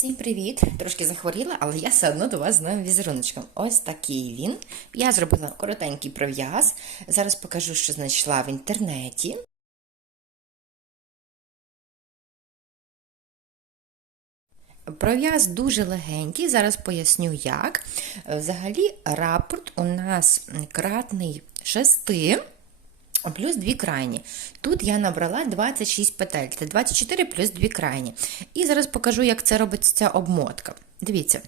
Всім привіт! Трошки захворіла, але я все одно до вас з новим візеруночком. Ось такий він. Я зробила коротенький пров'яз. Зараз покажу, що знайшла в інтернеті. Пров'яз дуже легенький, зараз поясню як. Взагалі, рапорт у нас кратний 6, плюс 2 крайні. Тут я набрала 26 петель, це 24 плюс 2 крайні. І зараз покажу, як це робиться ця обмотка. Дивіться.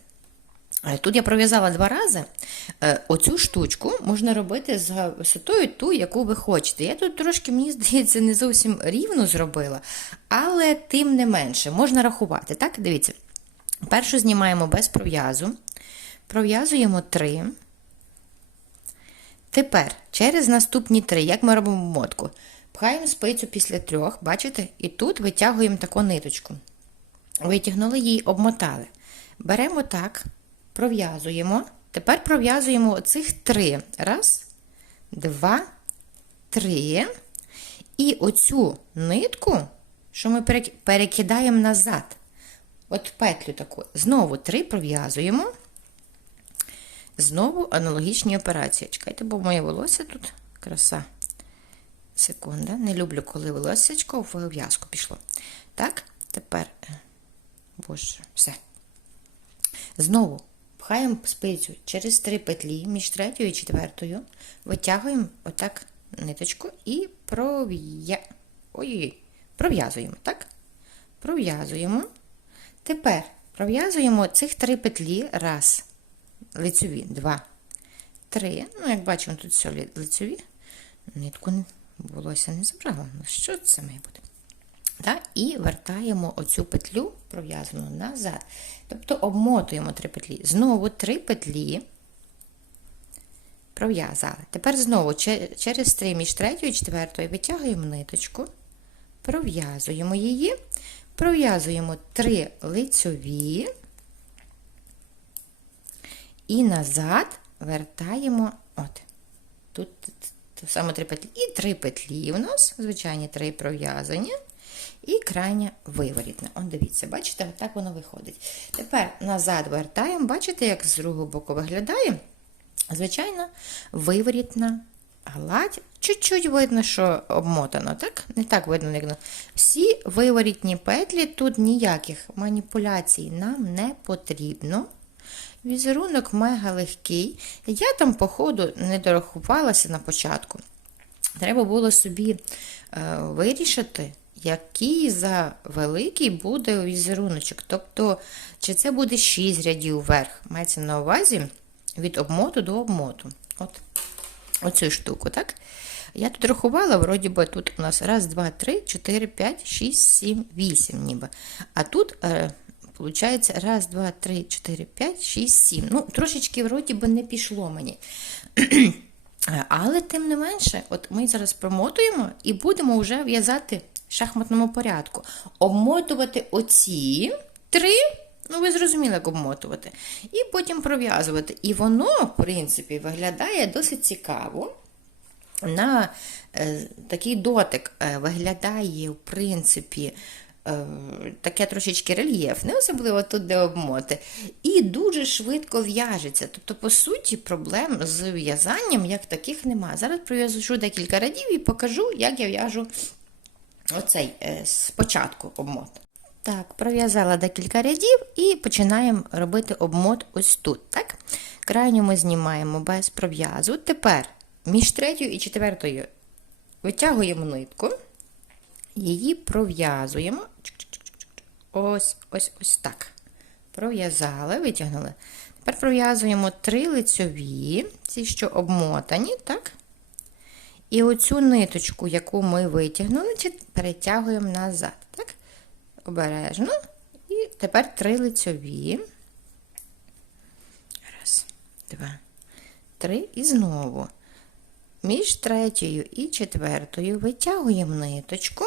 Е, Тут я пров'язала два рази. Е, Оцю штучку можна робити з висотою ту, яку ви хочете. Я тут трошки, мені здається, не зовсім рівно зробила, але тим не менше, можна рахувати. Так, дивіться. Першу знімаємо без пров'язу, пров'язуємо 3. Тепер через наступні 3, як ми робимо мотку, пхаємо спицю після трьох, бачите? І тут витягуємо таку ниточку. Витягнули її, обмотали. Беремо так, пров'язуємо. Тепер пров'язуємо оцих три. Раз, два, три. І оцю нитку, що ми перекидаємо назад. От петлю таку. Знову три пров'язуємо. Знову аналогічні операції. Чекайте, бо моє волосся тут краса. Секунда. Не люблю, коли волоссячко в в'язку пішло. Так, тепер, боже, все. Знову пхаємо спицю через три петлі між третьою і четвертою, витягуємо отак ниточку і пров'я... Ой-ой-ой, пров'язуємо, так? Пров'язуємо. Тепер пров'язуємо цих три петлі. Раз, лицьові, два, три. Ну, як бачимо, тут все лицьові. Нитку волосся не забрала. Ну, що це має бути? Так? І вертаємо оцю петлю пров'язану назад. Тобто обмотуємо три петлі. Знову три петлі пров'язали. Тепер знову через три між третьою і четвертою витягуємо ниточку, пров'язуємо її, пров'язуємо три лицьові і назад вертаємо. от, Тут саме три петлі. І три петлі у нас, звичайні три пров'язані. І крайня виворітна. От дивіться, бачите, так воно виходить. Тепер назад вертаємо, бачите, як з другого боку виглядає? Звичайно, виворітна гладь. Чуть-чуть видно, що обмотано, так? Не так видно, як. Всі виворітні петлі, тут ніяких маніпуляцій нам не потрібно. Візерунок мега легкий. Я там, по ходу, не дорахувалася на початку. Треба було собі е, вирішити який за великий буде візеруночок. Тобто, чи це буде 6 рядів вверх. Мається на увазі від обмоту до обмоту. От Оцю штуку, так? Я тут рахувала, вроді би, тут у нас раз, два, три, 4, 5, 6, 7, 8 ніби. А тут, виходить, раз, два, три, 4, 5, 6, 7. Ну, трошечки, вроді би, не пішло мені. Але, тим не менше, от ми зараз промотуємо і будемо вже в'язати в шахматному порядку. Обмотувати оці три, ну, ви зрозуміли, як обмотувати, і потім пров'язувати. І воно, в принципі, виглядає досить цікаво. На е, такий дотик е, виглядає, в принципі, таке трошечки рельєфне, особливо тут, де обмоти, і дуже швидко в'яжеться. Тобто, по суті, проблем з в'язанням як таких немає. Зараз пров'яжу декілька радів і покажу, як я в'яжу оцей е, спочатку обмот. Так, пров'язала декілька рядів і починаємо робити обмот ось тут. так? Крайню ми знімаємо без пров'язу. Тепер між третьою і четвертою витягуємо нитку, її пров'язуємо. Ось ось ось так. Пров'язали, витягнули. Тепер пров'язуємо три лицьові, ці, що обмотані, так? І оцю ниточку, яку ми витягнули, перетягуємо назад. Так? Обережно. І тепер три лицьові. Раз, два, три. І знову. Між третьою і четвертою витягуємо ниточку,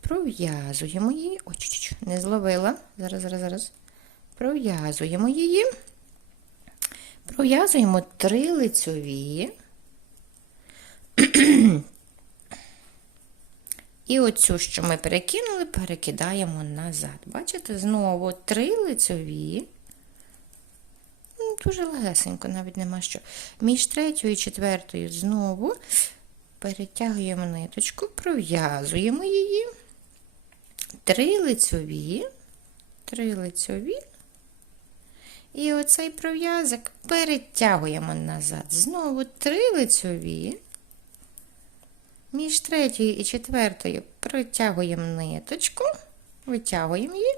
пров'язуємо її. Ой, не зловила. Зараз, зараз, зараз. Пров'язуємо її. Пров'язуємо три лицьові. І оцю, що ми перекинули, перекидаємо назад. Бачите, знову три лицьові. Дуже легесенько, навіть нема що. Між третьою і четвертою знову перетягуємо ниточку, пров'язуємо її. Три лицьові, три лицьові. І оцей пров'язок перетягуємо назад. Знову три лицьові. Між третьою і четвертою протягуємо ниточку, витягуємо її,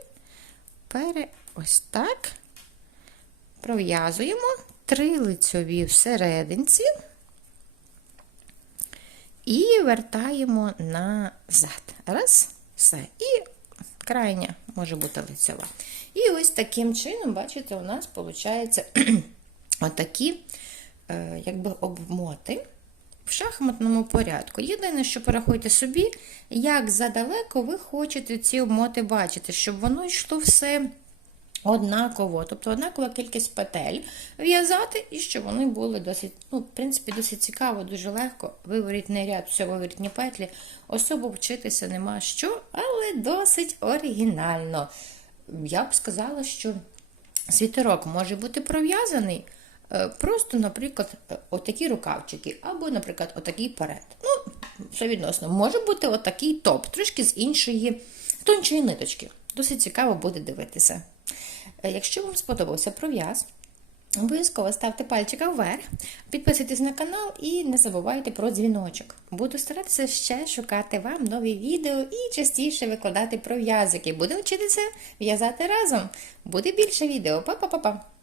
пере ось так, пров'язуємо три лицьові всерединці і вертаємо назад. Раз, все. І крайня може бути лицьова. І ось таким чином, бачите, у нас виходить отакі е, якби обмоти в шахматному порядку. Єдине, що порахуйте собі, як задалеко ви хочете ці обмоти бачити, щоб воно йшло все однаково, тобто однакова кількість петель в'язати, і щоб вони були досить, ну, в принципі, досить цікаво, дуже легко. Виворітний ряд, все виворітні петлі. Особо вчитися нема що, але досить оригінально. Я б сказала, що світерок може бути пров'язаний. е, Просто, наприклад, отакі рукавчики, або, наприклад, отакий перед. Ну, все відносно. Може бути отакий топ, трошки з іншої тончої ниточки. Досить цікаво буде дивитися. Е, Якщо вам сподобався пров'яз, обов'язково ставте пальчика вверх, підписуйтесь на канал і не забувайте про дзвіночок. Буду старатися ще шукати вам нові відео і частіше викладати пров'язики. Будемо вчитися в'язати разом. Буде більше відео. Па-па-па-па!